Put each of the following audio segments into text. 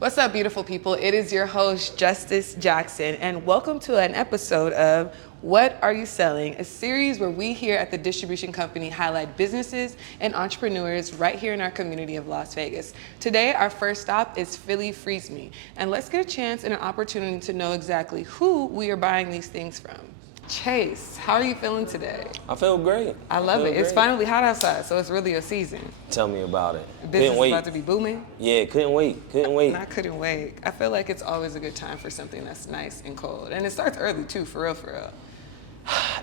What's up, beautiful people? It is your host, Justice Jackson, and welcome to an episode of What Are You Selling? A series where we here at the distribution company highlight businesses and entrepreneurs right here in our community of Las Vegas. Today, our first stop is Philly Freeze Me, and let's get a chance and an opportunity to know exactly who we are buying these things from. Chase, how are you feeling today? I feel great. I love it. It's finally hot outside, so it's really a season. Tell me about it. Business is about to be booming. Yeah, couldn't wait. I couldn't wait. I feel like it's always a good time for something that's nice and cold. And it starts early too, for real, for real.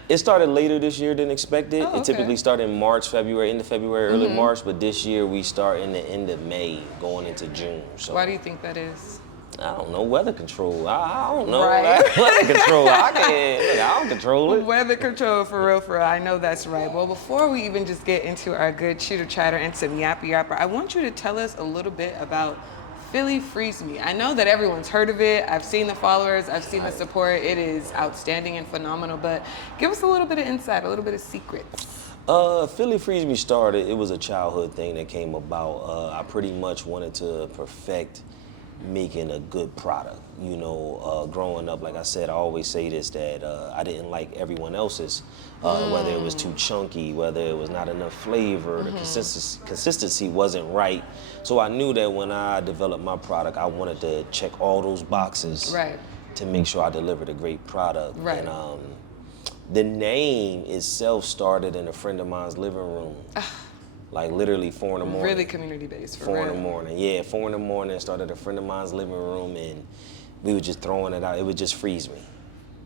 It started later this year than expected. Oh, okay. It typically started in March, February, end of February, early March, but this year we start in the end of May, going into June. So Why do you think that is? I don't know, weather control. I don't know. Right. Weather control. I don't control it. Weather control, for real, for real. I know that's right. Well, before we even just get into our good chitter chatter and some yappy yapper, I want you to tell us a little bit about Philly Freeze Me. I know that everyone's heard of it. I've seen the followers. I've seen the support. It is outstanding and phenomenal. But give us a little bit of insight, a little bit of secrets. Philly Freeze Me started, it was a childhood thing that came about. I pretty much wanted to perfect making a good product. You know, growing up, like I said, I always say this, that I didn't like everyone else's, whether it was too chunky, whether it was not enough flavor, the consistency wasn't right. So I knew that when I developed my product, I wanted to check all those boxes to make sure I delivered a great product. Right. And the name itself started in a friend of mine's living room. Like literally 4 in the morning. Really community-based, for 4 real. in the morning, yeah, 4 in the morning, started a friend of mine's living room, and we were just throwing it out. It would just freeze me.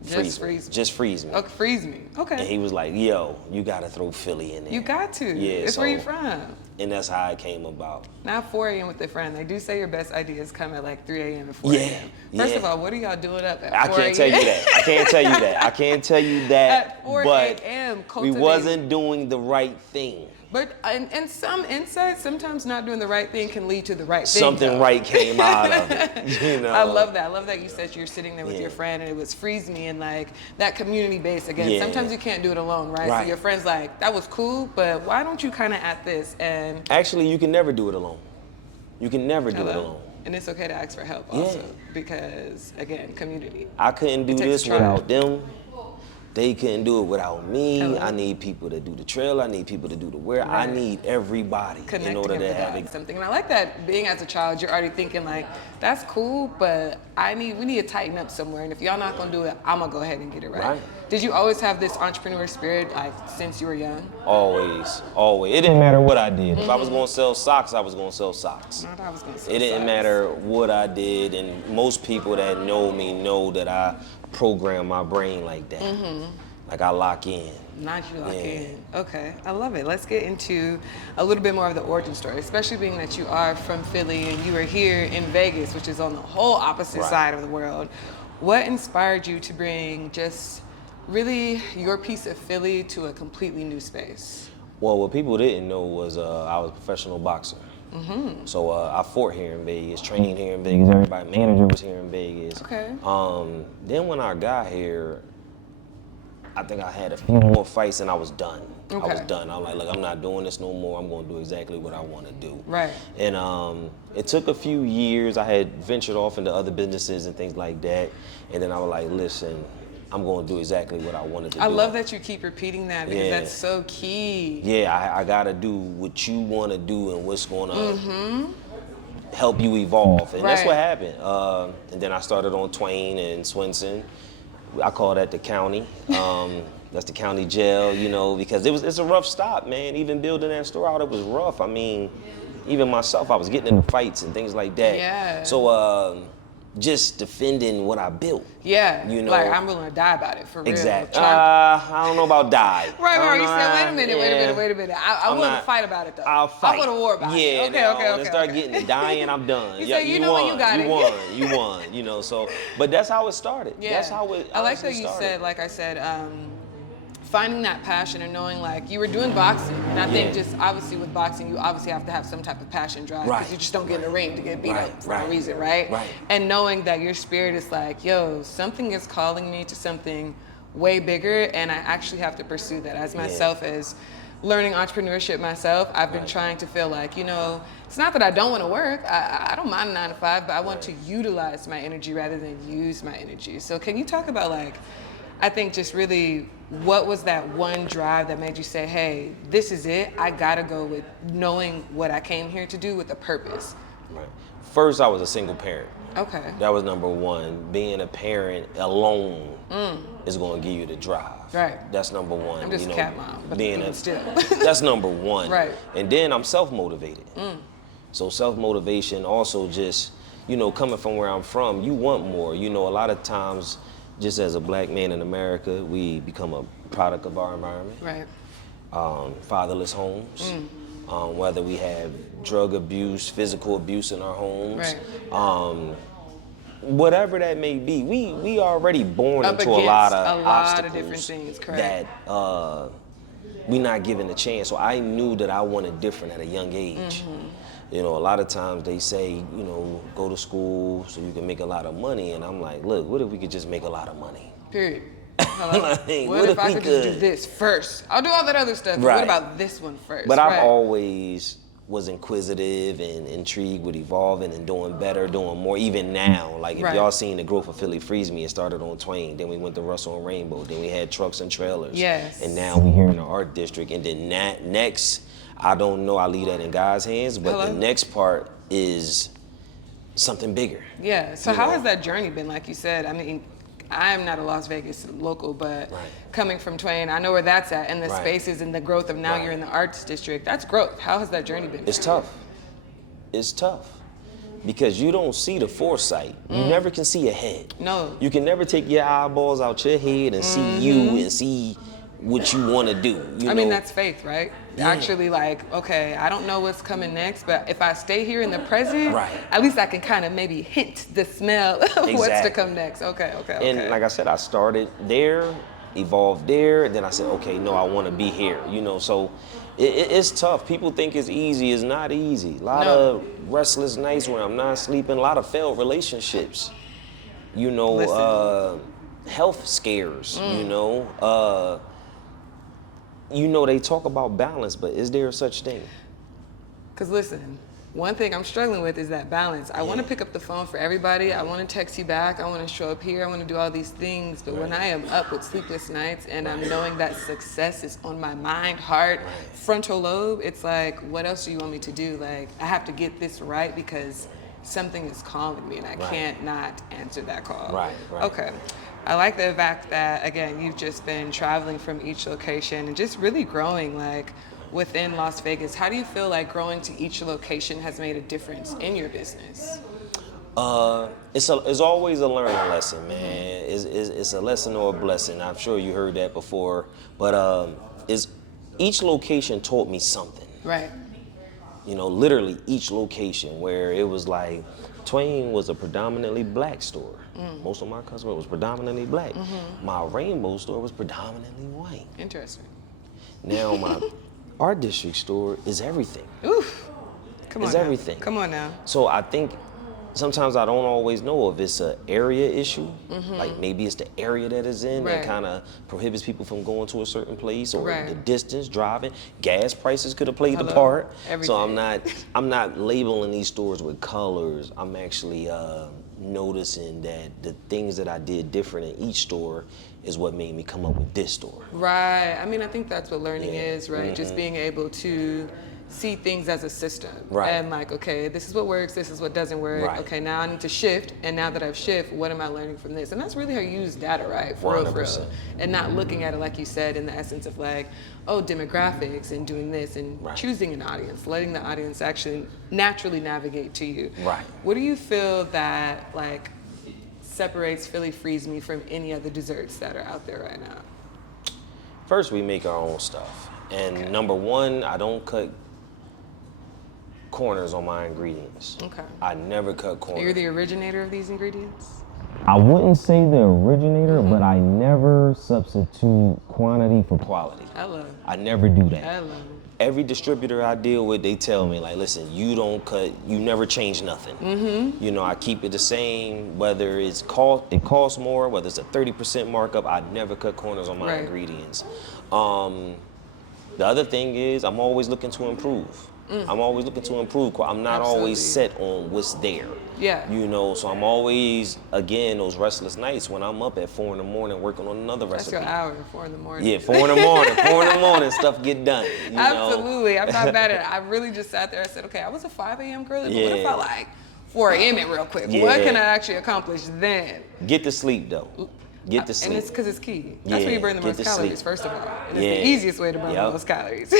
Just freeze me. Just freeze me. Oh, freeze me. Okay. And he was like, yo, you gotta throw Philly in there. You got to. Yeah, It's where you from. And that's how it came about. Not 4 a.m. with a friend. They do say your best ideas come at like 3 a.m. and 4 a.m. First of all, what are y'all doing up at 4 a.m.? I can't tell you that. I can't tell you that. I can't tell you that. At 4 but a.m. we wasn't doing the right thing. But and some insights, sometimes not doing the right thing can lead to the right thing. Something right came out of it. You know. I love that. I love that you said you're sitting there with your friend and it was freeze me and like that community base again. Yeah. Sometimes you can't do it alone, right? So your friend's like, that was cool, but why don't you kind of at this? And actually, you can never do it alone. You can never do it alone. And it's okay to ask for help also because again, community. I couldn't do this without them. They couldn't do it without me. I need people to do the trail. I need people to do the wear. I need everybody in order to have something. And I like that being as a child, you're already thinking like, that's cool, but we need to tighten up somewhere. And if y'all not gonna do it, I'm gonna go ahead and get it right. Did you always have this entrepreneur spirit like since you were young? Always. It didn't matter what I did. If I was gonna sell socks, I was gonna sell socks. Not I was gonna sell It didn't matter what I did, and most people that know me know that I program my brain like that. Like I lock in. Not you lock in. Okay, I love it. Let's get into a little bit more of the origin story, especially being that you are from Philly and you are here in Vegas, which is on the whole opposite side of the world. What inspired you to bring just really your piece of Philly to a completely new space? Well, what people didn't know was I was a professional boxer. So I fought here in Vegas, trained here in Vegas. Everybody, manager was here in Vegas. Okay. Then when I got here, I think I had a few more fights and I was done. I was done. I was like, look, I'm not doing this no more. I'm going to do exactly what I want to do. Right. And it took a few years. I had ventured off into other businesses and things like that. And then I was like, listen, I'm going to do exactly what I wanted to do. I love that you keep repeating that because that's so key. Yeah, I got to do what you want to do and what's going to help you evolve. And that's what happened. And then I started on Twain and Swenson. I call that the county. That's the county jail, you know, because it's a rough stop, man. Even building that store out, it was rough. I mean, even myself, I was getting in fights and things like that. Yeah. So just defending what I built. Yeah, you know, like I'm willing to die about it, for real. Exactly. I don't know about die. Right. You said, wait a minute. I wouldn't fight about it though. I'll fight. I want a war about it. Okay. Let's start getting it. Dying, I'm done. You say, you know what, you got it. You won. You know, so, but that's how it started. Yeah. That's how it. I like that you said, like I said, finding that passion and knowing like you were doing boxing. And I think just obviously with boxing, you obviously have to have some type of passion drive because you just don't get in the ring to get beat up for no reason, right? And knowing that your spirit is like, yo, something is calling me to something way bigger and I actually have to pursue that as myself as learning entrepreneurship myself, I've been trying to feel like, it's not that I don't want to work. I don't mind 9 to 5, but I want to utilize my energy rather than use my energy. So can you talk about I think just really what was that one drive that made you say, hey, this is it. I gotta go with knowing what I came here to do with a purpose. Right. First, I was a single parent. Okay. That was number one. Being a parent alone is going to give you the drive. Right. That's number one. I'm just a cat mom, but even still. That's number one. Right. And then I'm self-motivated. So self-motivation also just, coming from where I'm from, you want more. A lot of times, just as a black man in America, we become a product of our environment. Right. Fatherless homes. Whether we have drug abuse, physical abuse in our homes, right. Whatever that may be, we already born Up into a lot of obstacles of different things, correct. that we're not given a chance. So I knew that I wanted different at a young age. A lot of times they say, go to school so you can make a lot of money, and I'm like, look, what if we could just make a lot of money? Period. What if I could just do this first? I'll do all that other stuff, but right. what about this one first? But I've always was inquisitive and intrigued with evolving and doing better, doing more, even now. Like if y'all seen the growth of Philly Freeze Me, it started on Twain, then we went to Russell and Rainbow, then we had trucks and trailers. Yes. And now we here in the art district, and then next, I don't know, I leave that in God's hands, but the next part is something bigger. Yeah, so how has that journey been? Like you said, I mean, I'm not a Las Vegas local, but coming from Twain, I know where that's at, and the spaces and the growth of now you're in the arts district. That's growth. How has that journey been? It's tough. It's tough because you don't see the foresight. You never can see ahead. No. You can never take your eyeballs out your head and see you and see what you want to do. I mean, that's faith, right? Yeah. Actually, okay, I don't know what's coming next, but if I stay here in the present, at least I can kind of maybe hint the smell of what's to come next. Okay. And like I said, I started there, evolved there, and then I said, okay, no, I want to be here. So it's tough. People think it's easy. It's not easy. A lot of restless nights when I'm not sleeping, a lot of failed relationships. Health scares, they talk about balance, but is there such thing? Because listen, one thing I'm struggling with is that balance. I want to pick up the phone for everybody. I want to text you back. I want to show up here. I want to do all these things. But when I am up with sleepless nights and I'm knowing that success is on my mind, heart, frontal lobe, it's like, what else do you want me to do? Like, I have to get this right because something is calling me and I can't not answer that call. Right. Okay. I like the fact that, again, you've just been traveling from each location and just really growing, within Las Vegas. How do you feel like growing to each location has made a difference in your business? It's always a learning lesson, man. It's a lesson or a blessing. I'm sure you heard that before, but each location taught me something. Right. Literally each location, where it was like Twain was a predominantly black store. Most of my customers was predominantly black. My Rainbow store was predominantly white. Interesting. Now my art district store is everything. Oof. Come on. It's everything. Come on now. So I think sometimes I don't always know if it's an area issue, like maybe it's the area that it's in that kind of prohibits people from going to a certain place, or the distance, driving, gas prices could have played a part. So I'm not labeling these stores with colors. I'm actually noticing that the things that I did different in each store is what made me come up with this store. Right. I mean, I think that's what learning is, right? Just being able to see things as a system. And okay, this is what works, this is what doesn't work. Okay, now I need to shift, and now that I've shifted, what am I learning from this? And that's really how you use data, right? For real. And not looking at it, like you said, in the essence of demographics and doing this and choosing an audience, letting the audience actually naturally navigate to you. Right. What do you feel that separates Philly Freeze Me from any other desserts that are out there right now? First, we make our own stuff. And number one, I don't cut corners on my ingredients. Okay. I never cut corners. You're the originator of these ingredients? I wouldn't say the originator, but I never substitute quantity for quality. I love it. I never do that. I love it. Every distributor I deal with, they tell me, listen, you don't cut, you never change nothing. I keep it the same, whether it costs more, whether it's a 30% markup, I never cut corners on my ingredients. The other thing is I'm always looking to improve. I'm always looking to improve. I'm not always set on what's there. Yeah. You know, so I'm always, again, those restless nights when I'm up at 4 in the morning working on another recipe. That's your hour, 4 in the morning. Yeah, 4 in the morning. 4 in the morning, stuff get done. You Absolutely. know? I'm not mad at it. I really just sat there and said, okay, I was a 5 a.m. girl, but Yeah. what if I like 4 a.m. it real quick? Yeah. What can I actually accomplish then? Get to sleep, though. Get to sleep. And it's because it's key. That's where you burn the most calories, first of all. And it's the easiest way to burn the most calories.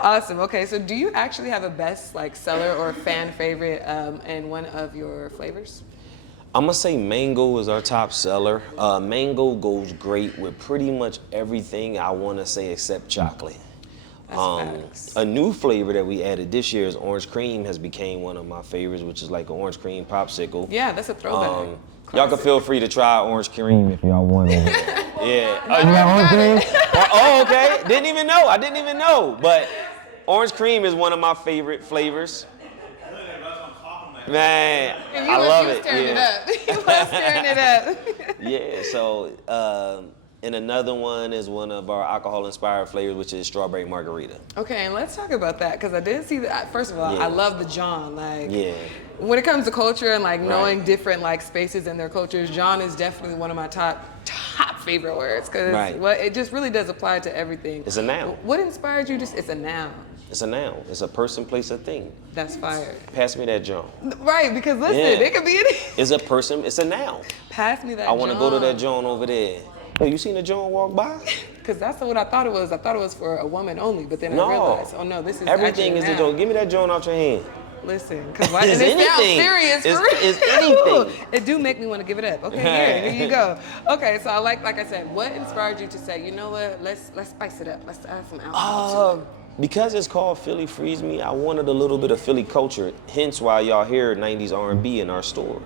Awesome. Okay, so do you actually have a best like seller or fan favorite in one of your flavors? I'm gonna say mango is our top seller. Mango goes great with pretty much everything I wanna say except chocolate. A new flavor that we added this year is orange cream has became one of my favorites, which is like an orange cream popsicle. Yeah, that's a throwback. Y'all can feel free to try orange cream if y'all want it. Yeah. Oh, you got orange cream? Oh, okay. Didn't even know. I didn't even know. But orange cream is one of my favorite flavors. Man, I love it. You was stirring it up. Yeah, so and another one is one of our alcohol-inspired flavors, which is strawberry margarita. Okay, and let's talk about that, because I did see that. First of all, I love the John. Like, when it comes to culture and like knowing different like spaces and their cultures, John is definitely one of my top favorite words, because it just really does apply to everything. It's a noun. What inspired you? It's a noun. It's a noun. It's a person, place, a thing. That's fire. Pass me that John. Right, because listen, it could be anything. It's a person. It's a noun. Pass me that John. I want to go to that John over there. Oh, you seen a John walk by? Because that's what I thought it was. I thought it was for a woman only, but then I realized, oh no, this is everything is a John. Give me that John out your hand. Listen, because why it's it sounds serious for real. It's anything. It do make me want to give it up. Okay, here you go. Okay, so like I said, what inspired you to say, you know what, let's spice it up. Let's add some alcohol to it. Because it's called Philly Frees Me, I wanted a little bit of Philly culture. Hence why y'all hear 90s R&B in our store.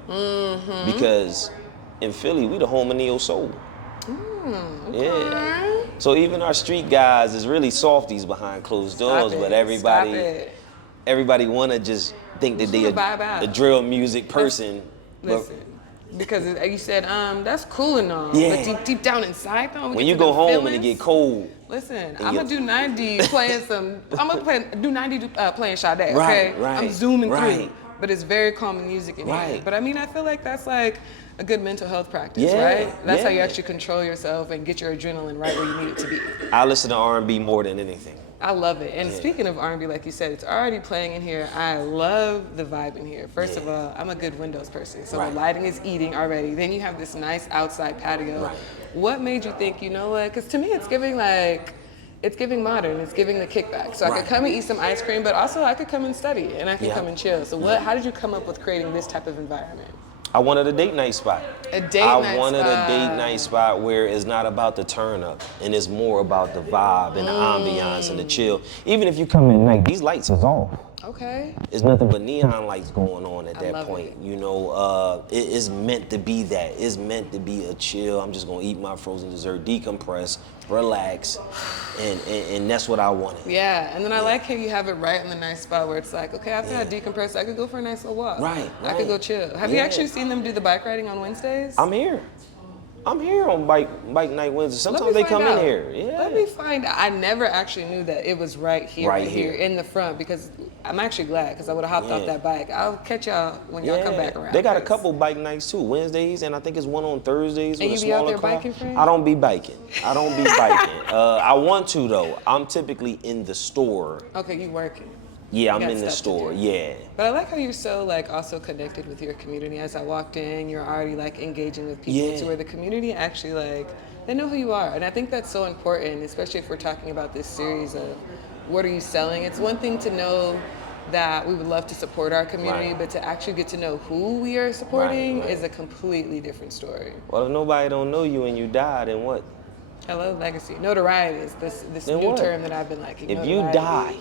Because in Philly, we the home of neo soul. Okay. Yeah. So even our street guys is really softies behind closed doors, but everybody wanna just think that they a drill music person. Listen, because you said that's cool and all, but deep down inside though, when you go home and it get cold. Listen, I'm gonna do 90 playing some. I'm gonna do 90 playing Sade. Okay, I'm zooming through, but it's very calming music in here. But I mean, I feel like that's like a good mental health practice, right? That's how you actually control yourself and get your adrenaline right where you need it to be. I listen to R&B more than anything. I love it. And speaking of R&B, like you said, it's already playing in here. I love the vibe in here. First of all, I'm a good windows person, so the lighting is eating already. Then you have this nice outside patio. What made you think, you know what? Because to me, it's giving modern. It's giving the kickback. So I could come and eat some ice cream, but also I could come and study and I could come and chill. So how did you come up with creating this type of environment? I wanted a date night spot. A date night spot. I wanted a date night spot where it's not about the turn up and it's more about the vibe and the ambiance and the chill. Even if you come in night, these lights is off. Okay. It's nothing but neon lights going on at that point. You know, it is meant to be that. It's meant to be a chill. I'm just gonna eat my frozen dessert, decompress, relax, and that's what I wanted. Yeah, and then I like how you have it right in the nice spot where it's like, okay, after I decompress, I could go for a nice little walk. I could go chill. Have you actually seen them do the bike riding on Wednesdays? I'm here on bike night Wednesday. Sometimes they come in here. Yeah. Let me find out. I never actually knew that it was right here in the front, because I'm actually glad, because I would have hopped off that bike. I'll catch y'all when y'all come back around. They got a couple bike nights too, Wednesdays, and I think it's one on Thursdays. And with you a be out there car. biking, friend? I don't be biking. I want to though. I'm typically in the store. Okay, you working. Yeah, I'm in the store. Yeah. But I like how you're so like also connected with your community. As I walked in, you're already like engaging with people to where the community actually like, they know who you are. And I think that's so important, especially if we're talking about this series of what are you selling. It's one thing to know that we would love to support our community, but to actually get to know who we are supporting is a completely different story. Well, if nobody don't know you and you die, then what? I love legacy. Notoriety is this new term that I've been liking. If you die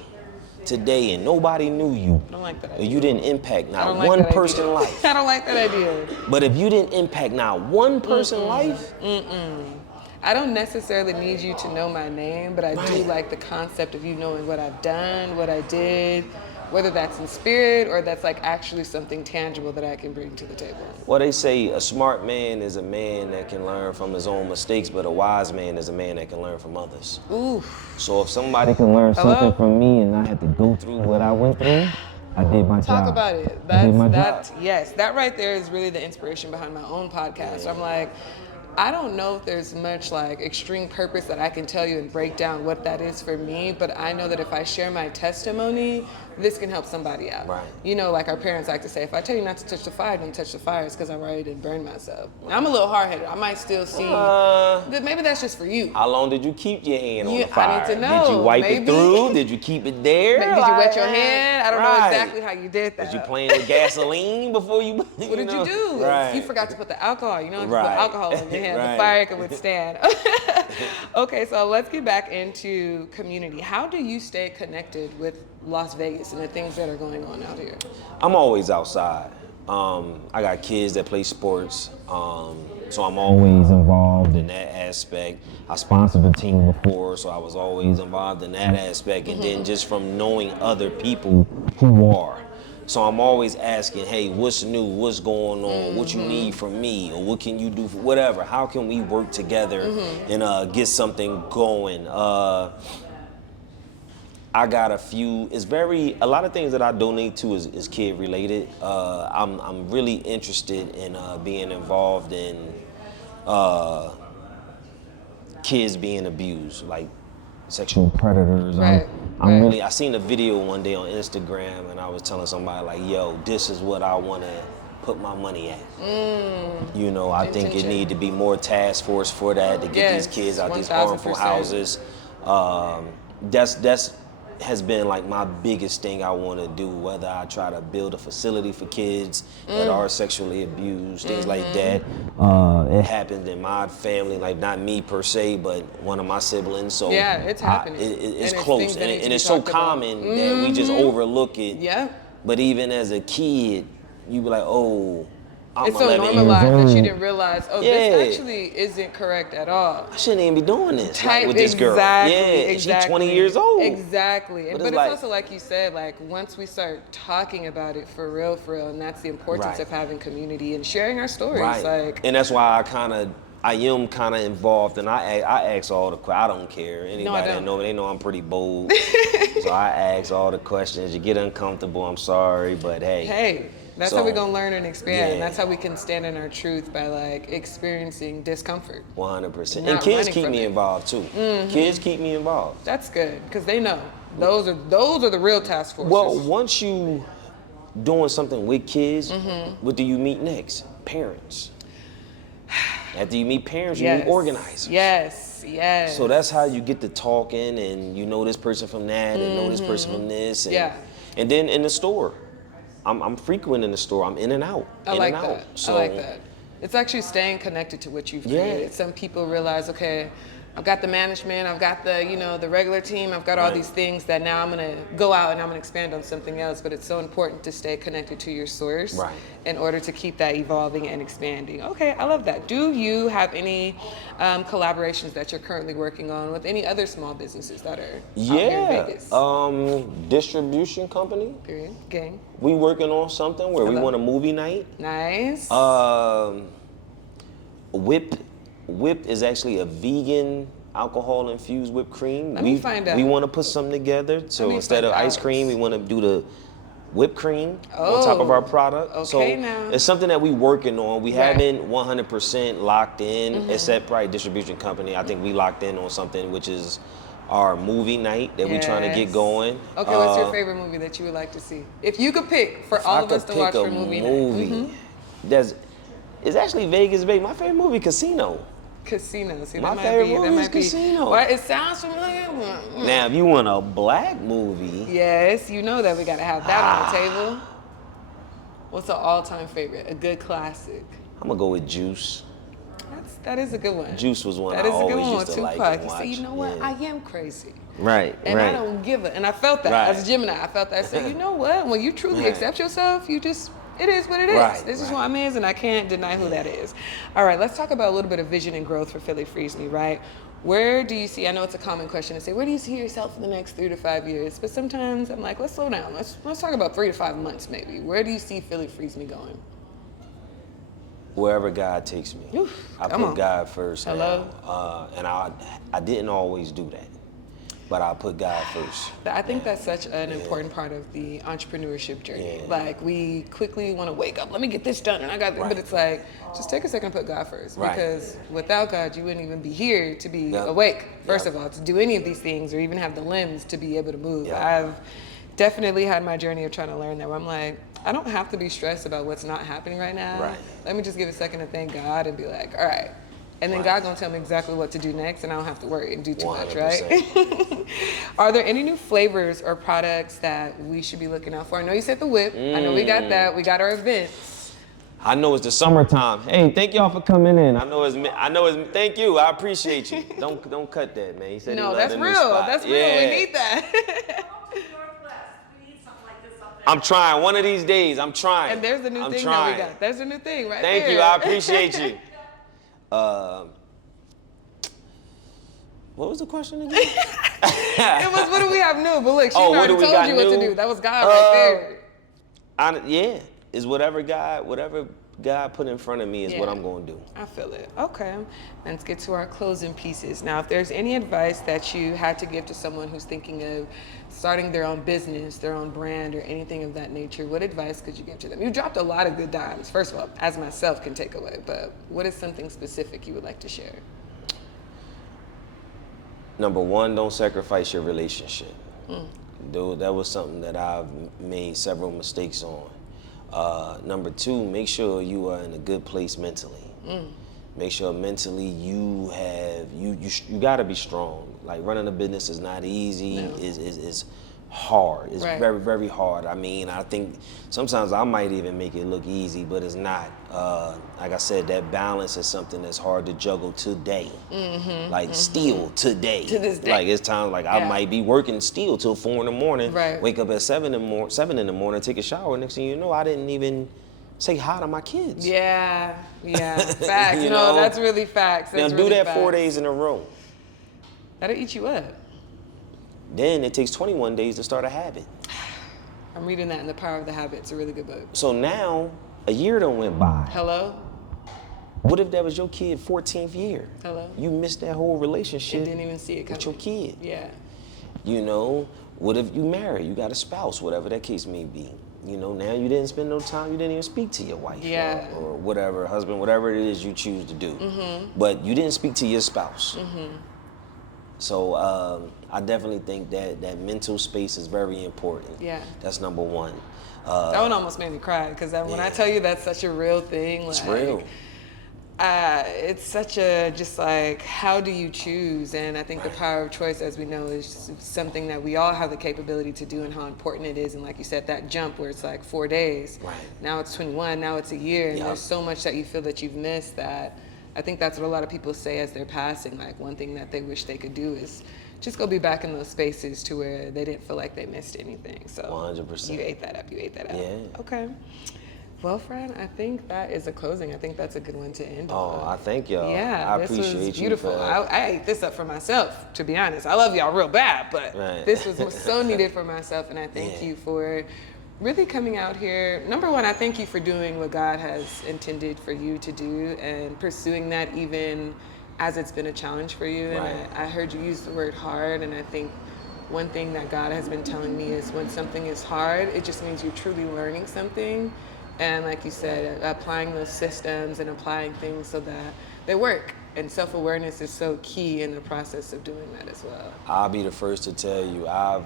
today and nobody knew you, I don't like that idea. You didn't impact not one person's life. I don't like that idea. But if you didn't impact not one person's life, I don't necessarily need you to know my name, but I do like the concept of you knowing what I've done, what I did, whether that's in spirit or that's like actually something tangible that I can bring to the table. Well, they say a smart man is a man that can learn from his own mistakes, but a wise man is a man that can learn from others. Ooh. So if somebody can learn something from me and I had to go through what I went through, I did my job. Talk about it. Yes, that right there is really the inspiration behind my own podcast. Yeah. I'm like, I don't know if there's much like extreme purpose that I can tell you and break down what that is for me, but I know that if I share my testimony, this can help somebody out. Right. You know, like our parents like to say, if I tell you not to touch the fire, don't touch the fire. It's because I've already burned myself. Now, I'm a little hard-headed. I might still see. Maybe that's just for you. How long did you keep your hand on the fire? I need to know. Did you wipe Maybe. it through? Did you keep it there? Did you wet your hand? I don't know exactly how you did that. Was you playing with gasoline before you? What did you do? Right. You forgot to put the alcohol. You know, if you Right. put alcohol in your hand, the fire can withstand. Okay, so let's get back into community. How do you stay connected with Las Vegas and the things that are going on out here? I'm always outside. I got kids that play sports, so I'm always involved in that aspect. I sponsored a team before, so I was always involved in that aspect. And then just from knowing other people who are. So I'm always asking, hey, what's new? What's going on? What you need from me? Or what can you do for whatever? How can we work together and get something going? I got a lot of things that I donate to is kid related. I'm really interested in being involved in kids being abused, like sexual predators. Right. I seen a video one day on Instagram and I was telling somebody like, yo, this is what I want to put my money at. You know, I think it need to be more task force for that to get these kids out these harmful houses. That's has been like my biggest thing I want to do, whether I try to build a facility for kids that are sexually abused, things like that. It happened in my family, like not me per se, but one of my siblings. So yeah, it's happening. It's close, and it's so common that we just overlook it. Yeah. But even as a kid, you be like, oh, I'm it's so 11 years normalized old. that you didn't realize, this actually isn't correct at all. I shouldn't even be doing this with this girl. Yeah, she's 20 years old. Exactly. But it's like, also like you said, like once we start talking about it for real, and that's the importance of having community and sharing our stories. Like, and that's why I am kind of involved, and I ask all the questions. I don't care. Anybody that know me, they know I'm pretty bold. So I ask all the questions. You get uncomfortable, I'm sorry, but hey. That's how we're going to learn and expand. And that's how we can stand in our truth, by like experiencing discomfort. 100%. And kids keep me involved too. Kids keep me involved. That's good, because they know. Those are the real task forces. Well, once you doing something with kids, what do you meet next? Parents. After you meet parents, you meet organizers. Yes. So that's how you get to talking, and you know this person from that, and know this person from this. And then in the store. I'm frequent in the store. I'm in and out. I like that. It's actually staying connected to what you've created. Some people realize, okay, I've got the management, I've got the regular team, I've got all these things that now I'm gonna go out and I'm gonna expand on something else. But it's so important to stay connected to your source in order to keep that evolving and expanding. Okay, I love that. Do you have any collaborations that you're currently working on with any other small businesses that are out here in Vegas? Distribution company. Period. Gang. We working on something where we want a movie night. Nice. Whipped is actually a vegan alcohol-infused whipped cream. Let me find out. We want to put something together. So instead of ice cream, we want to do the whipped cream on top of our product. Okay, so it's something that we working on. We haven't 100% locked in, except probably distribution company. I think we locked in on something, which is our movie night that we're trying to get going. Okay, what's your favorite movie that you would like to see? If you could pick for all of us to watch for movie night. It's actually Vegas, baby. My favorite movie, Casino. Casino. See, my favorite movie is Casino. Well, it sounds familiar. Now, if you want a black movie. Yes, you know that we got to have that on the table. What's an all-time favorite? A good classic. I'm going to go with Juice. That is a good one. Juice was one I always used to like and watch. See, you know what? I am crazy. Right, and I don't give it. And I felt that as a Gemini. I felt that. So you know what? When you truly accept yourself, you just... It is what it is. This is who I'm is, and I can't deny who that is. All right, let's talk about a little bit of vision and growth for Philly Freeze Me, right? Where do you see, I know it's a common question to say, where do you see yourself in the next 3 to 5 years? But sometimes I'm like, let's slow down. Let's talk about 3 to 5 months maybe. Where do you see Philly Freeze Me going? Wherever God takes me. Oof, I come put on. God first. Hello? Now. And I didn't always do that, but I put God first. I think that's such an important part of the entrepreneurship journey. Yeah. Like, we quickly want to wake up, let me get this done, and I got this. Right. But it's like, just take a second to put God first. Right. Because without God, you wouldn't even be here to be Yep. awake, first Yep. of all, to do any of these things, or even have the limbs to be able to move. Yep. I've definitely had my journey of trying to learn that, where I'm like, I don't have to be stressed about what's not happening right now. Right. Let me just give a second to thank God and be like, all right. And then Right. God gonna tell me exactly what to do next, and I don't have to worry and do too much, 100%. right? Are there any new flavors or products that we should be looking out for? I know you said the whip. I know we got that. We got our events. I know it's the summertime. Hey, thank y'all for coming in. I know it's. Thank you. I appreciate you. Don't cut that, man. He said No, he that's loved the new real. spot. That's real. Yeah. We need that. I'm trying. One of these days, I'm trying. And there's the new I'm thing trying. that we got. There's the new thing right Thank there. you. I appreciate you. What was the question again? It was, what do we have new? But look, she Oh, what already do we told got you what to new? do. That was God right there. Yeah, is whatever God put in front of me is what Yeah. I'm going to do. I feel it. Okay. Let's get to our closing pieces. Now, if there's any advice that you had to give to someone who's thinking of starting their own business, their own brand, or anything of that nature, what advice could you give to them? You dropped a lot of good dimes, first of all, as myself can take away, but what is something specific you would like to share? Number one, don't sacrifice your relationship. Dude, that was something that I've made several mistakes on. Number two, make sure you are in a good place mentally. Make sure mentally you got to be strong. Like, running a business is not easy. No. Is hard. It's Right. very, very hard. I mean, I think sometimes I might even make it look easy, but it's not. Like I said, that balance is something that's hard to juggle today. Still today. To this day. Like, it's times like I Yeah. might be working still till 4 in the morning. Right. Wake up at 7 in the morning, take a shower. Next thing you know, I didn't even say hi to my kids. Yeah, facts. You No, know? that's really facts. Now That's do really that facts. 4 days in a row. That'll eat you up. Then it takes 21 days to start a habit. I'm reading that in The Power of the Habit. It's a really good book. So now a year done went by. Hello? What if that was your kid 14th year? Hello? You missed that whole relationship And didn't even see it coming. with your kid. Yeah. You know, what if you married, you got a spouse, whatever that case may be. You know, now you didn't spend no time, you didn't even speak to your wife Yeah. or whatever, husband, whatever it is you choose to do. But you didn't speak to your spouse. So I definitely think that mental space is very important. Yeah. That's number one. That one almost made me cry, because when I tell you that's such a real thing, like, It's real. It's such a, just like, how do you choose? And I think the power of choice, as we know, is something that we all have the capability to do, and how important it is. And like you said, that jump where it's like 4 days, Right. now it's 21, now it's a year, and Yup. there's so much that you feel that you've missed, that I think that's what a lot of people say as they're passing. Like, one thing that they wish they could do is just go be back in those spaces to where they didn't feel like they missed anything. So 100%. You ate that up. Yeah. Okay. Well, friend, I think that is a closing. I think that's a good one to end on. Oh, I thank y'all. Yeah, I this appreciate was you beautiful. for- I ate this up for myself, to be honest. I love y'all real bad, but Right. this was so needed for myself, and I thank Yeah. you for really coming out here. Number one, I thank you for doing what God has intended for you to do and pursuing that, even as it's been a challenge for you. And Right. I heard you use the word hard, and I think one thing that God has been telling me is when something is hard, it just means you're truly learning something. And like you said, applying those systems and applying things so that they work. And self-awareness is so key in the process of doing that as well. I'll be the first to tell you, I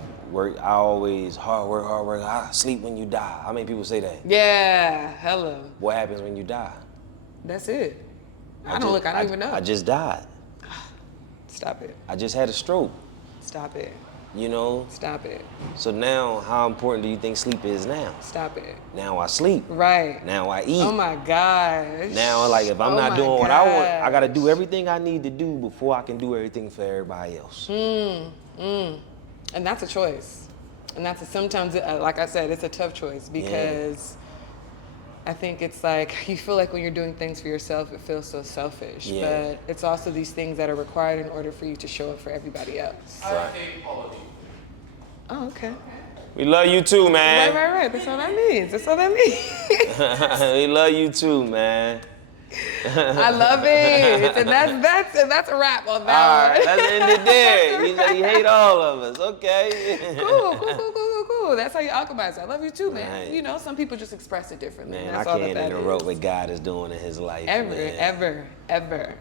always hard work, I sleep when you die. How many people say that? Yeah, hello. What happens when you die? That's it. I just- don't even know. I just died. Stop it. I just had a stroke, Stop it. you know? Stop it. So now, how important do you think sleep is now? Stop it. Now I sleep. Right. Now I eat. Oh my gosh. Now, like, if I'm Oh not my doing what I want, I gosh. gotta do everything I need to do before I can do everything for everybody else. And that's a choice. And that's sometimes, like I said, it's a tough choice, because I think it's like you feel like when you're doing things for yourself, it feels so selfish. Yeah. But it's also these things that are required in order for you to show up for everybody else. Right. Oh, okay. We love you too, man. Right. That's all that means. That's all that means. We love you too, man. I love it. And that's a wrap on All that right, one. let's end it there. You say you hate all of us, okay? Cool. That's how you alchemize. I love you too, man. Right. You know, some people just express it differently. Man, That's I all can't that interrupt is. what God is doing in his life. man. Ever.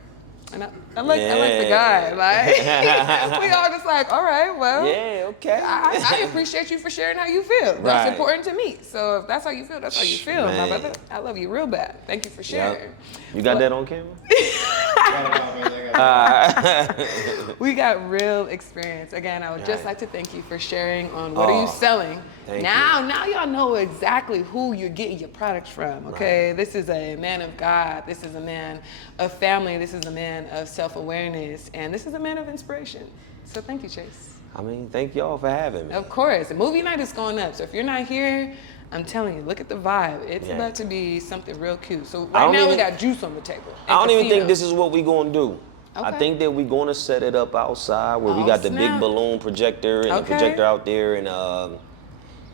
And I like the guy. Like we all just like, all right, well. Yeah, okay. I appreciate you for sharing how you feel. That's Right. important to me. So if that's how you feel, that's how you feel, my Man. brother. I love you real bad. Thank you for sharing. Yep. You got that on camera? We got real experience. Again, I would just like to thank you for sharing on what are you selling. Thank Now y'all know exactly who you're getting your products from, okay? Right. This is a man of God. This is a man of family. This is a man of self-awareness. And this is a man of inspiration. So thank you, Chase. I mean, thank y'all for having me. Of course. The movie night is going up. So if you're not here, I'm telling you, look at the vibe. It's about to be something real cute. So right now we got juice on the table. I don't even think this is what we're going to do. Okay. I think that we're going to set it up outside where we got the big balloon projector and the projector out there and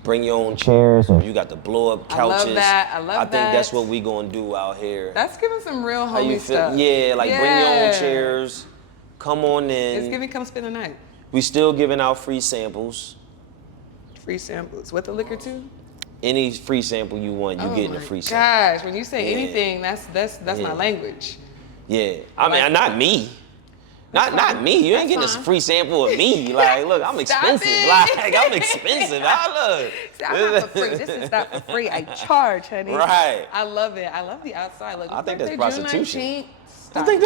bring your own chairs or you got the blow up couches. I love that. I think that's what we're going to do out here. That's giving some real homie stuff. Yeah, like bring your own chairs. Come on in. It's giving come spend the night. We still giving out free samples. Free samples. With the liquor too? Any free sample you want, you getting a free sample. Gosh, when you say anything, that's my language. Yeah, I mean, not me. Not me. You ain't getting a free sample of me. Like, look, I'm expensive. Like, I'm expensive. Look. See, I'm not for free. This is not for free. I charge, honey. Right. I love it. I love the outside. Look, I think that's prostitution. I think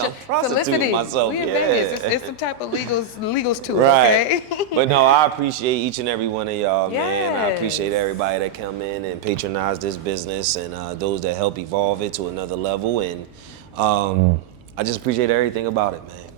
I'm prostituting myself. We in Vegas. It's some type of legals too, right. okay? But no, I appreciate each and every one of y'all, man. I Yes. appreciate everybody that come in and patronize this business and those that help evolve it to another level. And I just appreciate everything about it, man.